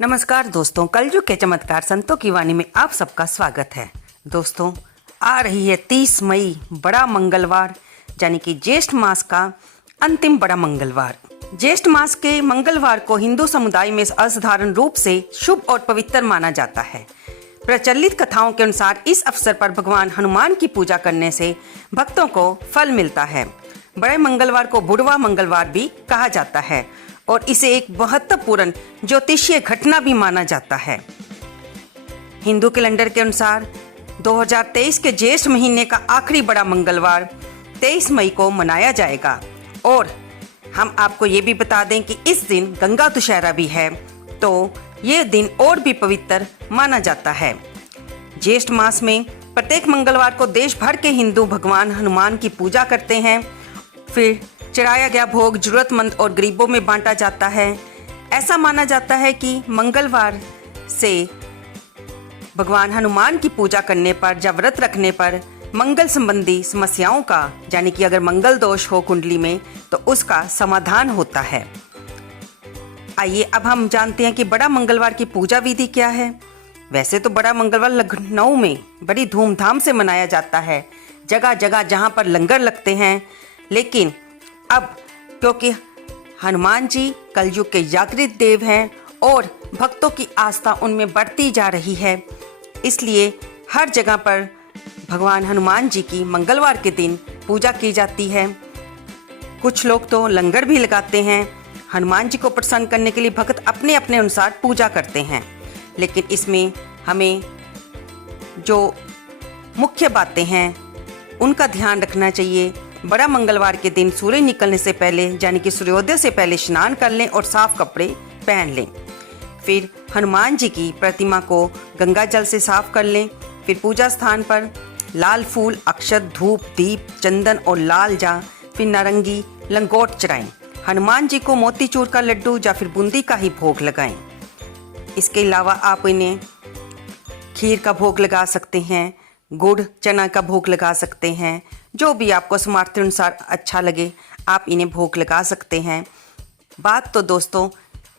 नमस्कार दोस्तों, कलयुग के चमत्कार संतों की वाणी में आप सबका स्वागत है। दोस्तों, आ रही है 30 मई बड़ा मंगलवार, यानी कि ज्येष्ठ मास का अंतिम बड़ा मंगलवार। ज्येष्ठ मास के मंगलवार को हिंदू समुदाय में असाधारण रूप से शुभ और पवित्र माना जाता है। प्रचलित कथाओं के अनुसार इस अवसर पर भगवान हनुमान की पूजा करने से भक्तों को फल मिलता है। बड़े मंगलवार को बुढ़वा मंगलवार भी कहा जाता है और इसे एक महत्वपूर्ण ज्योतिषीय घटना भी माना जाता है। हिंदू कैलेंडर के अनुसार 2023 के ज्येष्ठ महीने का आखिरी बड़ा मंगलवार 23 मई को मनाया जाएगा और हम आपको ये भी बता दें कि इस दिन गंगा दशहरा भी है, तो ये दिन और भी पवित्र माना जाता है। ज्येष्ठ मास में प्रत्येक मंगलवार को देश भर के हिंदू भगवान हनुमान की पूजा करते हैं। फिर चढ़ाया गया भोग जरूरतमंद और गरीबों में बांटा जाता है। ऐसा माना जाता है कि मंगलवार से भगवान हनुमान की पूजा करने पर या व्रत रखने पर मंगल संबंधी समस्याओं का, यानी कि अगर मंगल दोष हो कुंडली में तो उसका समाधान होता है। आइए अब हम जानते हैं कि बड़ा मंगलवार की पूजा विधि क्या है। वैसे तो बड़ा मंगलवार लखनऊ में बड़ी धूमधाम से मनाया जाता है, जगह जगह जहाँ पर लंगर लगते हैं। लेकिन अब क्योंकि हनुमान जी कलयुग के जागृत देव हैं और भक्तों की आस्था उनमें बढ़ती जा रही है, इसलिए हर जगह पर भगवान हनुमान जी की मंगलवार के दिन पूजा की जाती है। कुछ लोग तो लंगर भी लगाते हैं। हनुमान जी को प्रसन्न करने के लिए भक्त अपने अपने अनुसार पूजा करते हैं, लेकिन इसमें हमें जो मुख्य बातें हैं उनका ध्यान रखना चाहिए। बड़ा मंगलवार के दिन सूर्य निकलने से पहले, यानी कि सूर्योदय से पहले स्नान कर लें और साफ कपड़े पहन लें। फिर हनुमान जी की प्रतिमा को गंगा जल से साफ कर लें। फिर पूजा स्थान पर लाल फूल, अक्षत, धूप, दीप, चंदन और लाल जा, फिर नारंगी लंगोट चढ़ाएं। हनुमान जी को मोतीचूर का लड्डू या फिर बूंदी का ही भोग लगाएं। इसके अलावा आप इन्हें खीर का भोग लगा सकते हैं, गुड़ चना का भोग लगा सकते हैं। जो भी आपको सामर्थ्य अनुसार अच्छा लगे आप इन्हें भोग लगा सकते हैं। बात तो दोस्तों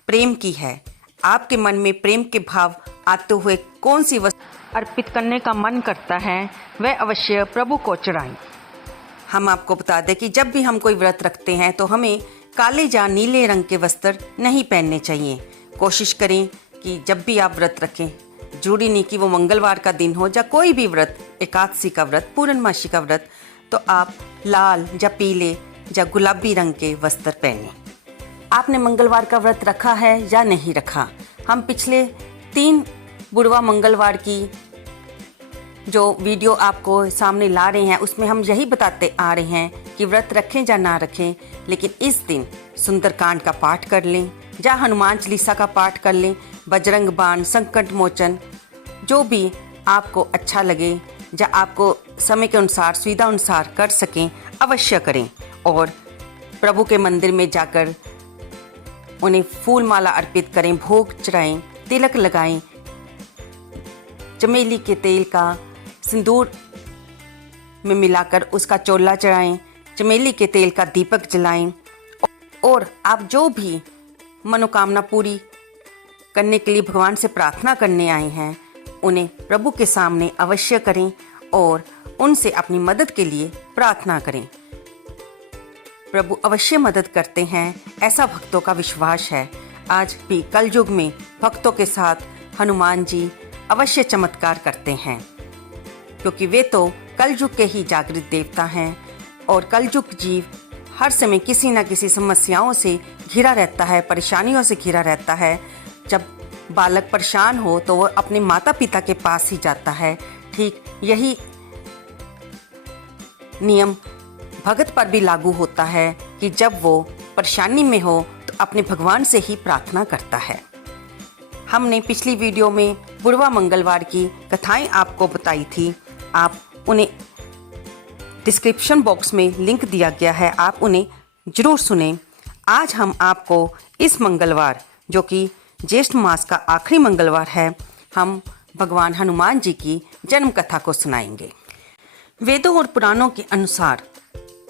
प्रेम की है। आपके मन में प्रेम के भाव आते हुए कौन सी वस्तु अर्पित करने का मन करता है वह अवश्य प्रभु को चढ़ाएं। हम आपको बता दें कि जब भी हम कोई व्रत रखते हैं तो हमें काले या नीले रंग के वस्त्र नहीं पहनने चाहिए। कोशिश करें कि जब भी आप व्रत रखें, जरूरी नहीं कि वो मंगलवार का दिन हो या कोई भी व्रत, एकादशी का व्रत, पूर्णमासी का व्रत, तो आप लाल या पीले या गुलाबी रंग के वस्त्र पहने। आपने मंगलवार का व्रत रखा है या नहीं रखा, हम पिछले 3 बुढ़वा मंगलवार की जो वीडियो आपको सामने ला रहे हैं उसमें हम यही बताते आ रहे हैं कि व्रत रखें या ना रखें, लेकिन इस दिन सुंदरकांड का पाठ कर लें या हनुमान चालीसा का पाठ कर लें, बजरंग बाण, संकट मोचन, जो भी आपको अच्छा लगे या आपको समय के अनुसार सुविधा अनुसार कर सकें अवश्य करें। और प्रभु के मंदिर में जाकर उन्हें फूल माला अर्पित करें, भोग चढ़ाएं, तिलक लगाएं, चमेली के तेल का सिंदूर में मिलाकर उसका चोला चढ़ाएं, चमेली के तेल का दीपक जलाएं और आप जो भी मनोकामना पूरी करने के लिए भगवान से प्रार्थना करने आए हैं उन्हें प्रभु के सामने अवश्य करें और उनसे अपनी मदद के लिए प्रार्थना करें। प्रभु अवश्य मदद करते हैं, ऐसा भक्तों का विश्वास है। आज भी कलयुग में भक्तों के साथ हनुमान जी अवश्य चमत्कार करते हैं, क्योंकि वे तो कलयुग के ही जागृत देवता हैं और कलयुग जीव हर समय किसी न किसी समस्याओं से घिरा रहता है, परेशानियों से घिरा रहता है। जब बालक परेशान हो तो वो अपने माता पिता के पास ही जाता है। ठीक यही नियम भगत पर भी लागू होता है कि जब वो परेशानी में हो तो अपने भगवान से ही प्रार्थना करता है। हमने पिछली वीडियो में बुढ़वा मंगलवार की कथाएं आपको बताई थी, आप उन्हें डिस्क्रिप्शन बॉक्स में लिंक दिया गया है, आप उन्हें जरूर सुनें। आज हम आपको इस मंगलवार, जो कि ज्येष्ठ मास का आखिरी मंगलवार है, हम भगवान हनुमान जी की जन्म कथा को सुनाएंगे। वेदों और पुराणों के अनुसार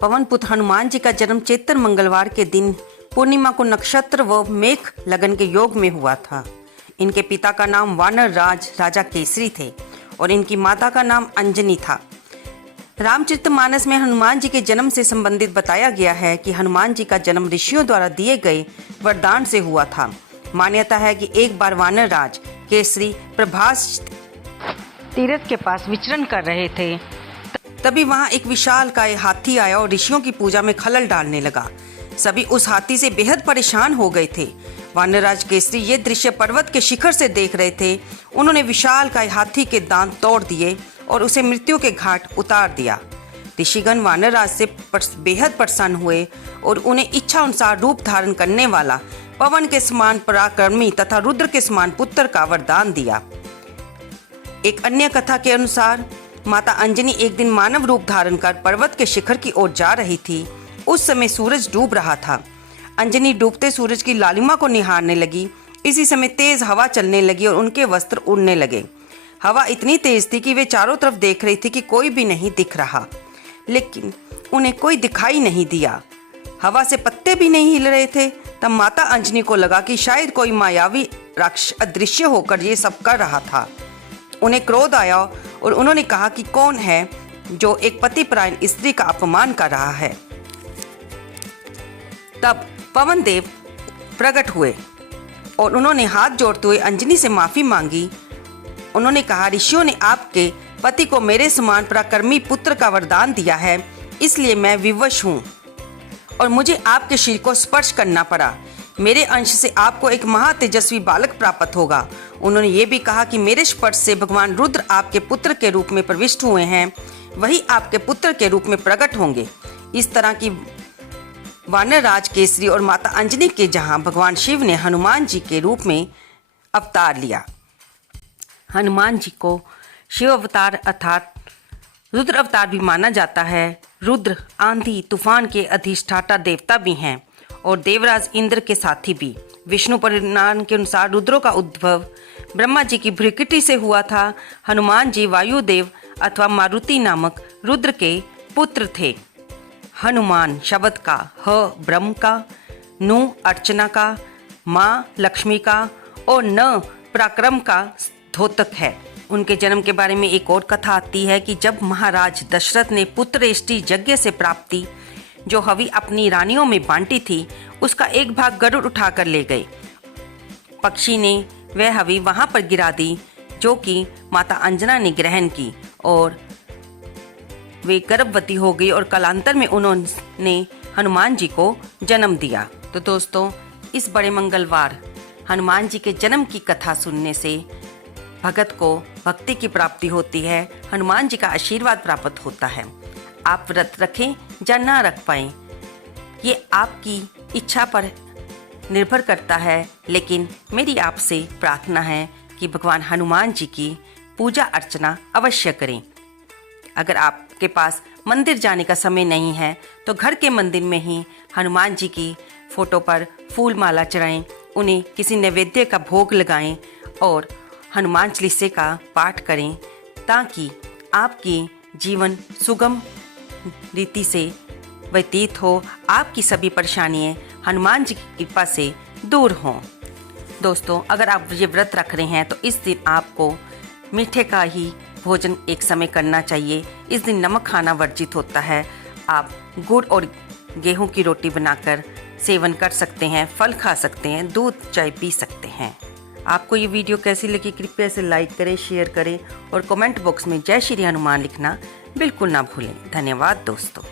पवन पुत्र हनुमान जी का जन्म चैत्र मंगलवार के दिन पूर्णिमा को नक्षत्र व मेघ लगन के योग में हुआ था। इनके पिता का नाम वानर राज राजा केसरी थे और इनकी माता का नाम अंजनी था। रामचरितमानस में हनुमान जी के जन्म से संबंधित बताया गया है कि हनुमान जी का जन्म ऋषियों द्वारा दिए गए वरदान से हुआ था। मान्यता है कि एक बार वानर राज केसरी प्रभास तीर्थ के पास विचरण कर रहे थे, तभी वहां एक विशालकाय हाथी आया और ऋषियों की पूजा में खलल डालने लगा। सभी उस हाथी से बेहद परेशान हो गए थे। वानरराज केसरी ये दृश्य पर्वत के शिखर से देख रहे थे। उन्होंने विशालकाय हाथी के दांत तोड़ दिए और उसे मृत्यु के घाट उतार दिया। ऋषिगण वानरराज से बेहद प्रसन्न हुए और उन्हें इच्छा अनुसार रूप धारण करने वाला पवन के समान पराक्रमी तथा रुद्र के समान पुत्र का वरदान दिया। एक अन्य कथा के अनुसार माता अंजनी एक दिन मानव रूप धारण कर पर्वत के शिखर की ओर जा रही थी। उस समय सूरज डूब रहा था। अंजनी डूबते सूरज की लालिमा को निहारने लगी। इसी समय तेज हवा चलने लगी और उनके वस्त्र उड़ने लगे। हवा इतनी तेज थी कि वे चारों तरफ देख रही थी कि कोई भी नहीं दिख रहा, लेकिन उन्हें कोई दिखाई नहीं दिया। हवा से पत्ते भी नहीं हिल रहे थे। तब माता अंजनी को लगा कि शायद कोई मायावी राक्षस अदृश्य होकर ये सब कर रहा था। उन्हें क्रोध आया और उन्होंने कहा कि कौन है जो एक पतिपरायण स्त्री का अपमान कर रहा है। तब पवन देव प्रकट हुए और उन्होंने हाथ जोड़ते हुए अंजनी से माफी मांगी। उन्होंने कहा, ऋषियों ने आपके पति को मेरे समान पराक्रमी पुत्र का वरदान दिया है, इसलिए मैं विवश हूँ और मुझे आपके शरीर को स्पर्श करना पड़ा। मेरे अंश से आपको एक महातेजस्वी बालक प्राप्त होगा। उन्होंने ये भी कहा कि मेरे स्पर्श से भगवान रुद्र आपके पुत्र के रूप में प्रविष्ट हुए हैं, वही आपके पुत्र के रूप में प्रकट होंगे। इस तरह की वानरराज केसरी और माता अंजनी के जहां भगवान शिव ने हनुमान जी के रूप में अवतार लिया। हनुमान जी को शिव अवतार अर्थात रुद्र अवतार भी माना जाता है। रुद्र आंधी तूफान के अधिष्ठाता देवता भी हैं और देवराज इंद्र के साथी भी। विष्णु पुराण के अनुसार रुद्रों का उद्भव ब्रह्मा जी की भ्रुकुटी से हुआ था। हनुमान जी वायुदेव अथवा मारुति नामक रुद्र के पुत्र थे। हनुमान शब्द का ह ब्रह्म का, नु अर्चना का, माँ लक्ष्मी का और न पराक्रम का द्योतक है। उनके जन्म के बारे में एक और कथा आती है कि जब महाराज दशरथ ने पुत्रेष्टि यज्ञ से प्राप्ति जो हवि अपनी रानियों में बांटी थी, उसका एक भाग गरुड़ उठाकर ले गए। पक्षी ने वह हवि वहां पर गिरा दी, जो कि माता अंजना ने ग्रहण की और वे गर्भवती हो गई और कालांतर में उन्होंने हनुमान जी को जन्म दिया। तो दोस्तों, इस बड़े मंगलवार हनुमान जी के जन्म की कथा सुनने से भगत को भक्ति की प्राप्ति होती है, हनुमान जी का आशीर्वाद प्राप्त होता है। आप व्रत रखें या ना रख पाएं, ये आपकी इच्छा पर निर्भर करता है, लेकिन मेरी आपसे प्रार्थना है कि भगवान हनुमान जी की पूजा अर्चना अवश्य करें। अगर आपके पास मंदिर जाने का समय नहीं है तो घर के मंदिर में ही हनुमान जी की फोटो पर फूल माला चढ़ाएं, उन्हें किसी नैवेद्य का भोग लगाएं और हनुमान चालीसा का पाठ करें, ताकि आपकी जीवन सुगम रीति से व्यतीत हो, आपकी सभी परेशानियां हनुमान जी की कृपा से दूर हों। दोस्तों, अगर आप ये व्रत रख रहे हैं तो इस दिन आपको मीठे का ही भोजन एक समय करना चाहिए। इस दिन नमक खाना वर्जित होता है। आप गुड़ और गेहूं की रोटी बनाकर सेवन कर सकते हैं, फल खा सकते हैं, दूध चाय पी सकते हैं। आपको ये वीडियो कैसी लगी कृपया इसे लाइक करें, शेयर करें और कमेंट बॉक्स में जय श्री हनुमान लिखना बिल्कुल ना भूलें। धन्यवाद दोस्तों।